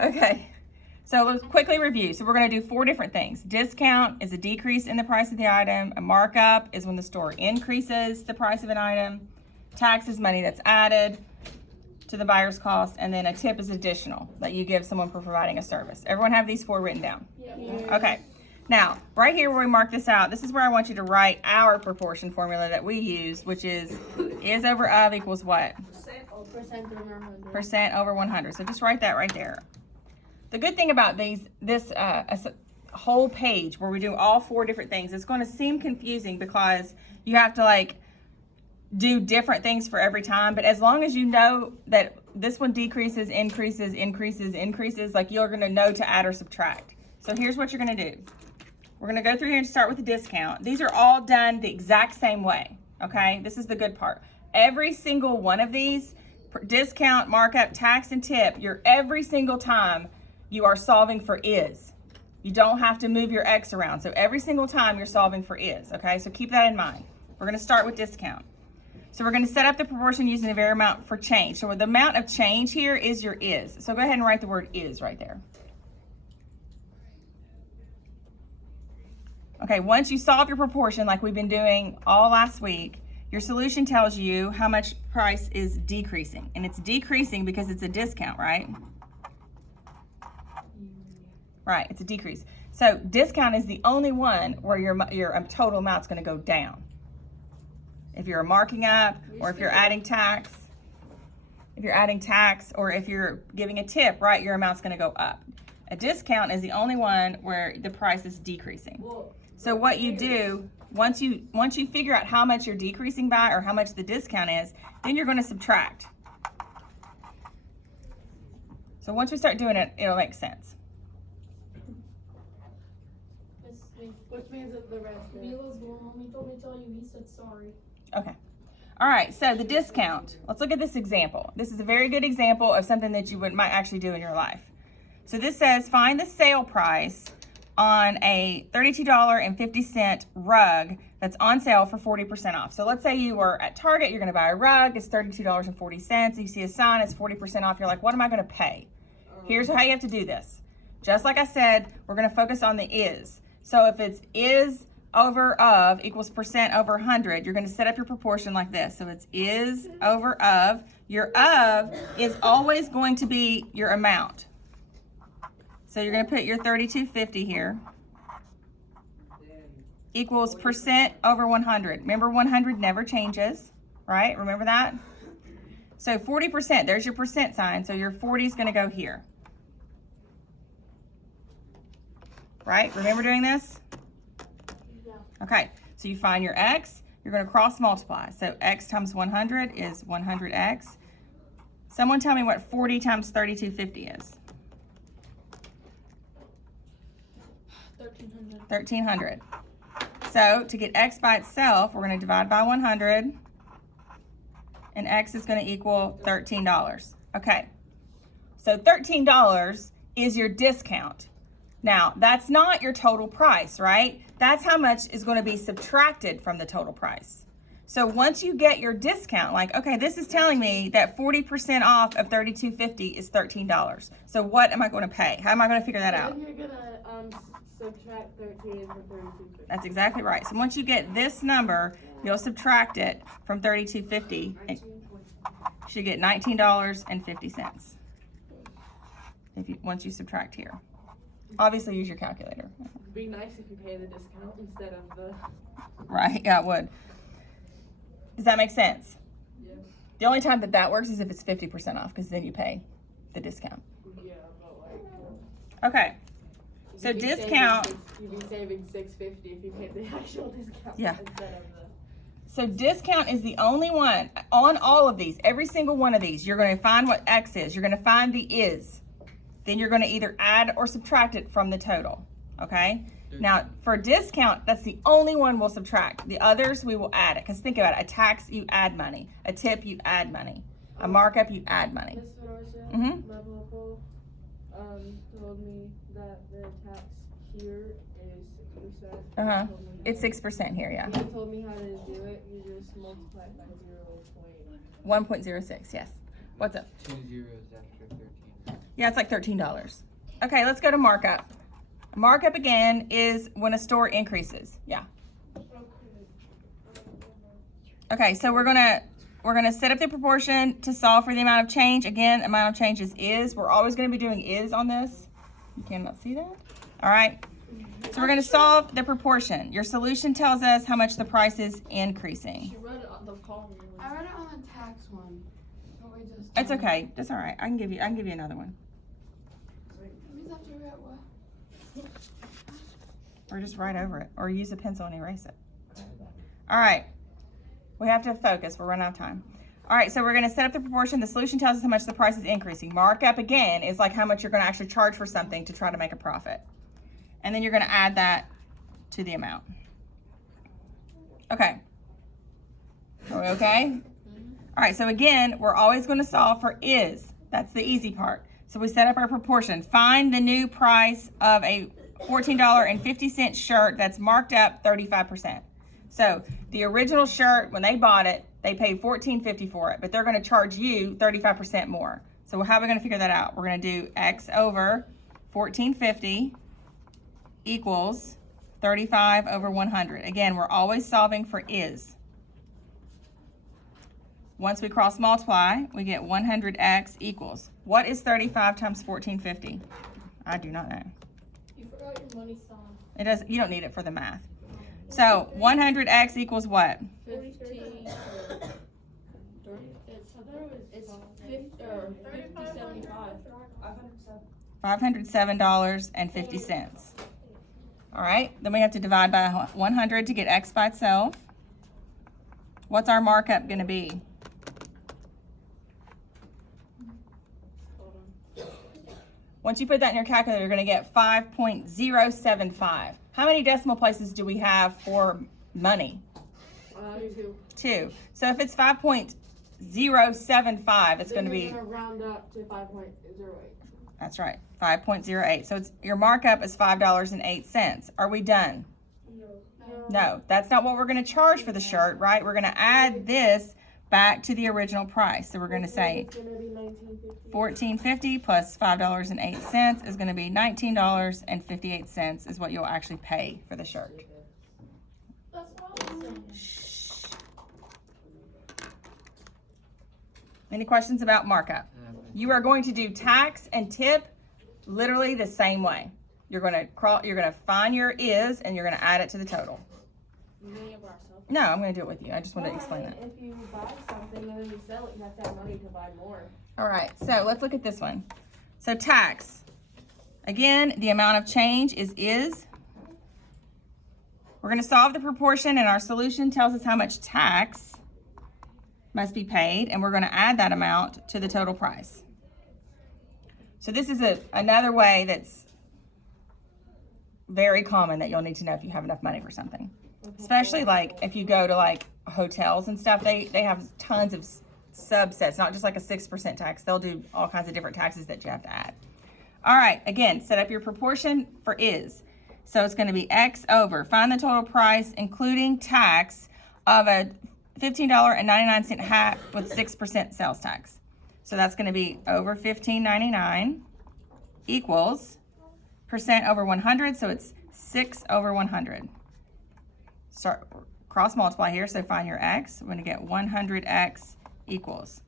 Okay, so let's quickly review. So we're going to do 4 different things. Discount is a decrease in the price of the item. A markup is when the store increases the price of an item. Tax is money that's added to the buyer's cost. And then a tip is additional that you give someone for providing a service. Everyone have these 4 written down? Yeah. Okay. Now, right here where we mark this out, this is where I want you to write our proportion formula that we use, which is over of equals what? Percent over 100. Percent over 100. So just write that right there. The good thing about this whole page where we do all 4 different things, it's going to seem confusing because you have to like do different things for every time. But as long as you know that this one decreases, increases, increases, increases, like you're going to know to add or subtract. So here's what you're going to do. We're going to go through here and start with the discount. These are all done the exact same way. Okay, this is the good part. Every single one of these, discount, markup, tax, and tip, every single time you are solving for is. You don't have to move your X around. So every single time you're solving for is. Okay, so keep that in mind. We're going to start with discount. So we're going to set up the proportion using the variable amount for change. So the amount of change here is your is. So go ahead and write the word is right there. Okay, once you solve your proportion like we've been doing all last week, your solution tells you how much price is decreasing. And it's decreasing because it's a discount, right? Right, it's a decrease. So discount is the only one where your total amount's going to go down. If you're marking up, or if you're adding tax, or if you're giving a tip, right, your amount's going to go up. A discount is the only one where the price is decreasing. So what you do, once you figure out how much you're decreasing by or how much the discount is, then you're going to subtract. So once we start doing it, it'll make sense. Which means that the rest. Milo's mom, he told me to tell you, he said sorry. Okay. All right, so the discount. Let's look at this example. This is a very good example of something that you might actually do in your life. So this says, find the sale price on a $32.50 rug that's on sale for 40% off. So let's say you were at Target, you're gonna buy a rug, it's $32.40. You see a sign, it's 40% off. You're like, what am I gonna pay? Here's how you have to do this. Just like I said, we're gonna focus on the is. So if it's is over of equals percent over 100, you're gonna set up your proportion like this. So it's is over of. Your of is always going to be your amount. So you're going to put your 32.50 here equals percent over 100. Remember, 100 never changes, right? Remember that? So 40%, there's your percent sign. So your 40 is going to go here. Right? Remember doing this? Yeah. Okay, so you find your X. You're going to cross multiply. So X times 100 is 100X. Someone tell me what 40 times 32.50 is. 1300. So to get X by itself, we're going to divide by 100, and X is going to equal $13. Okay, so $13 is your discount. Now, that's not your total price, right? That's how much is going to be subtracted from the total price. So once you get your discount, like, okay, this is telling me that 40% off of $32.50 is $13. So what am I going to pay? How am I going to figure that out? Then you're gonna subtract 13 from 32.50. That's exactly right. So once you get this number, you'll subtract it from $32.50. And you should get $19.50 once you subtract here. Obviously, use your calculator. It'd be nice if you pay the discount instead of the. Right? Yeah, it would. Does that make sense? Yeah. The only time that works is if it's 50% off, because then you pay the discount. Yeah, but like. Okay. So discount. You'd be saving $6.50 if you paid the actual discount. Yeah. Instead of the. So discount is the only one on all of these. Every single one of these, you're going to find what X is. You're going to find the is. Then you're going to either add or subtract it from the total. Okay. Now, for discount, that's the only one we'll subtract. The others, we will add it. Because think about it. A tax, you add money. A tip, you add money. A markup, you add money. Miss Fedorcia, Mhm. my local, told me that the tax here is 6%. Uh-huh. He told me It's how- 6% here, yeah. He told me how to do it. You just multiply it by 0.1. 1.06, yes. What's up? 2 zeros after 13. Yeah, it's like $13. Okay, let's go to markup. Markup again is when a store increases. Yeah. Okay, so we're gonna set up the proportion to solve for the amount of change. Again, amount of change is. We're always gonna be doing is on this. You cannot see that. All right. So we're gonna solve the proportion. Your solution tells us how much the price is increasing. She read it on the column. I read it on the tax one. So we just It's okay. That's all right. I can give you another one. That means I have to read what? Or just write over it. Or use a pencil and erase it. All right. We have to focus. We're running out of time. All right, so we're going to set up the proportion. The solution tells us how much the price is increasing. Markup, again, is like how much you're going to actually charge for something to try to make a profit. And then you're going to add that to the amount. Okay. Are we okay? All right, so again, we're always going to solve for is. That's the easy part. So we set up our proportion. Find the new price of a $14.50 shirt that's marked up 35%. So the original shirt, when they bought it, they paid $14.50 for it, but they're going to charge you 35% more. So how are we going to figure that out? We're going to do X over $14.50 equals 35 over 100. Again, we're always solving for is. Once we cross multiply, we get 100x equals. What is 35 times 14.50? I do not know. You forgot your money sign. It does. You don't need it for the math. So 100x equals what? 15. It's 5075. $507.50. All right. Then we have to divide by 100 to get x by itself. What's our markup going to be? Once you put that in your calculator, you're going to get 5.075. How many decimal places do we have for money? 2. 2. So if it's 5.075, it's going to be... You're going to round up to 5.08. That's right, 5.08. So it's, your markup is $5.08. Are we done? No, that's not what we're going to charge for the shirt, right? We're going to add this back to the original price. So we're going to say It's going to be $14.50 plus $5.08 is going to be $19.58 is what you'll actually pay for the shirt. That's awesome. Any questions about markup? You are going to do tax and tip literally the same way. You're going to find your is and you're going to add it to the total. No, I'm going to do it with you. I just want to explain that. If you buy something and then you sell it, you have to have money to buy more. All right, so let's look at this one. So tax. Again, the amount of change is. We're going to solve the proportion, and our solution tells us how much tax must be paid, and we're going to add that amount to the total price. So this is another way that's very common that you'll need to know if you have enough money for something. Especially like if you go to like hotels and stuff, they have tons of subsets, not just like a 6% tax. They'll do all kinds of different taxes that you have to add. All right, again, set up your proportion for is. So it's going to be X over, find the total price, including tax, of a $15.99 hat with 6% sales tax. So that's going to be over $15.99 equals percent over 100. So it's 6 over 100. Start cross multiply here. So find your X. We're going to get 100X equals.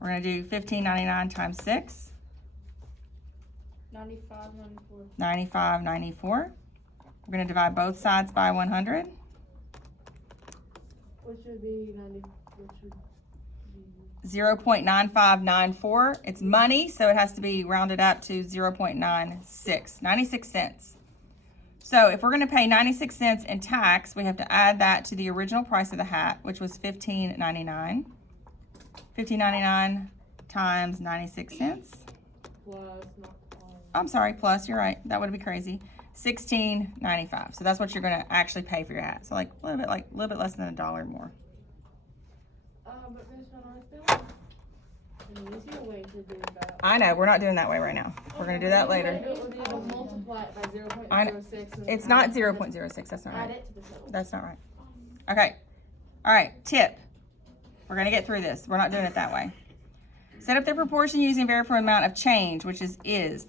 We're going to do $15.99 times 6. $95.94. We're going to divide both sides by 100. Which would be 0.9594. It's money, so it has to be rounded up to 0.96. 96 cents. So if we're going to pay 96 cents in tax, we have to add that to the original price of the hat, which was $15.99. $15.99 times 96 cents. plus, not I'm sorry, plus, you're right. That would be crazy. $16.95. So that's what you're going to actually pay for your hat. So like a little bit less than $1 more. but there's an easier way to do that. I know, we're not doing that way right now. We're going to do that later. Multiply it by I know. 0.06. It's not 0.06. That's not Add right. it to the total. That's not right. Okay. All right, tip. We're going to get through this. We're not doing it that way. Set up the proportion using variable amount of change, which is.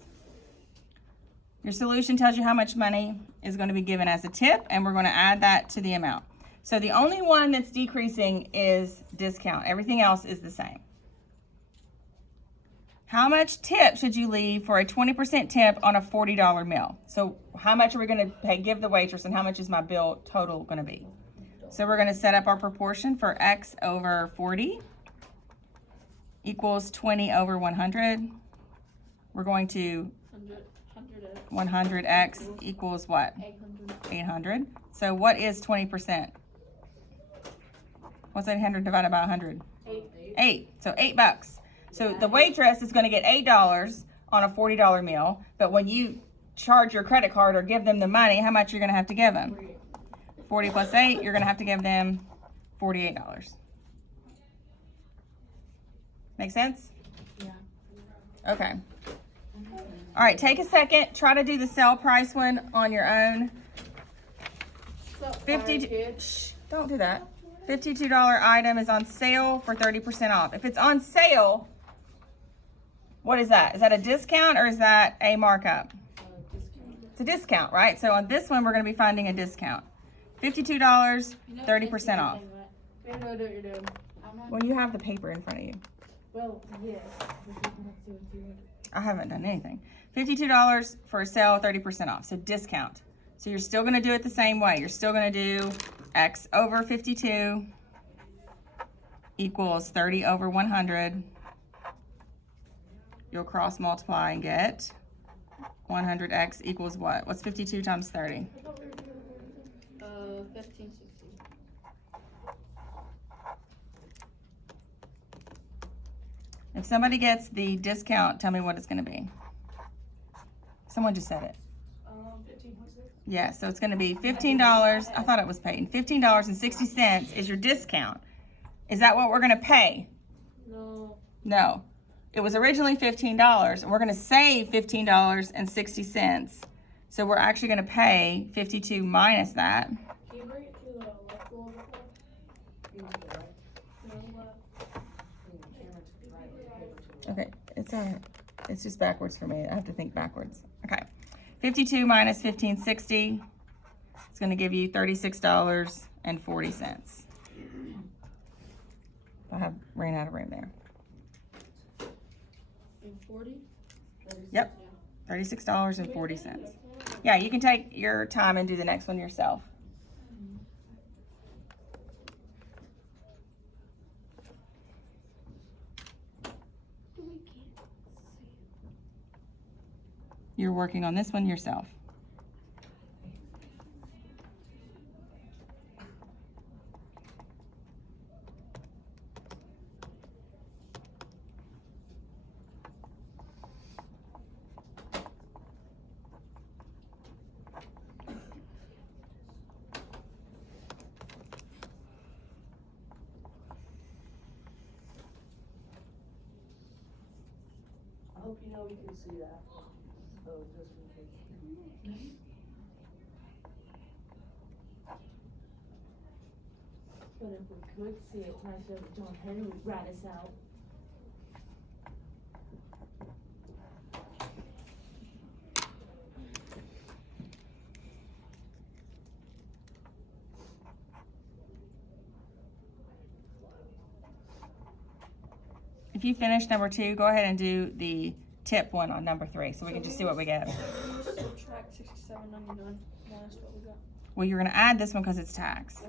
Your solution tells you how much money is going to be given as a tip, and we're going to add that to the amount. So the only one that's decreasing is discount. Everything else is the same. How much tip should you leave for a 20% tip on a $40 meal? So how much are we going to give the waitress, and how much is my bill total going to be? So we're going to set up our proportion for X over 40 equals 20 over 100. We're going to 100x equals what? 800. So what is 20%? What's 800 divided by 100? 8. So $8. So the waitress is going to get $8 on a $40 meal, but when you charge your credit card or give them the money, how much you're going to have to give them? 40 plus 8, you're going to have to give them $48. Make sense? Yeah. Okay. All right, take a second. Try to do the sale price one on your own. 50. Shh, don't do that. $52 item is on sale for 30% off. If it's on sale, what is that? Is that a discount or is that a markup? It's a discount, right? So on this one, we're going to be finding a discount. $52, 30% off. I know what you're doing. Well, you have the paper in front of you. Well, yes. I haven't done anything. $52 for a sale, 30% off. So discount. So you're still going to do it the same way. You're still going to do X over 52 equals 30 over 100. You'll cross multiply and get 100x equals what? What's 52 times 30? 1560. If somebody gets the discount, tell me what it's going to be. Someone just said it. 15.6. Yeah, so it's going to be $15. I thought it was paid. $15.60 is your discount. Is that what we're going to pay? No. No. It was originally $15, and we're going to save $15.60. So we're actually going to pay 52 minus that. Can you bring it to the left a little bit more? Okay, it's just backwards for me. I have to think backwards. Okay, 52 minus 1560. It's going to give you $36.40. I ran out of room there. 40? Yep, $36.40. Yeah, you can take your time and do the next one yourself. You're working on this one yourself. I hope you know we can see that. So just in case. But if we could see it, my show John Henry would rat us out. If you finish number 2, go ahead and do the tip one on number 3 so we can just see what we get. Subtract 67.99 minus what we got. Well, you're going to add this one because it's tax.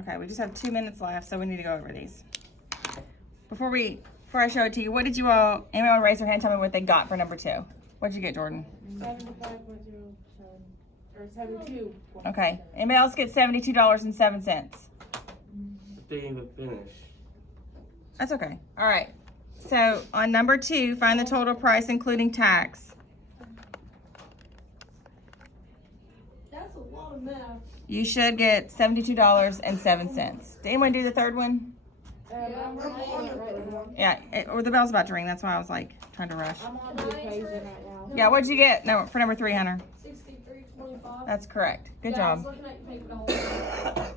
Okay, we just have 2 minutes left, so we need to go over these. Before I show it to you, what did you all, anyone raise their hand, tell me what they got for number 2? What'd you get, Jordan? 75.07 or 72. Okay. Anybody else get $72.07? They didn't even finish. That's okay. All right. So on number 2, find the total price including tax. That's a lot of math. You should get $72.07. Did anyone do the third one? I'm on it right now. Yeah, or the bell's about to ring. That's why I was like trying to rush. I'm on the equation right now. Yeah, what'd you get? No, for number 3, Hunter. 63.25. That's correct. Good Yeah, I was job. looking at your paper doll.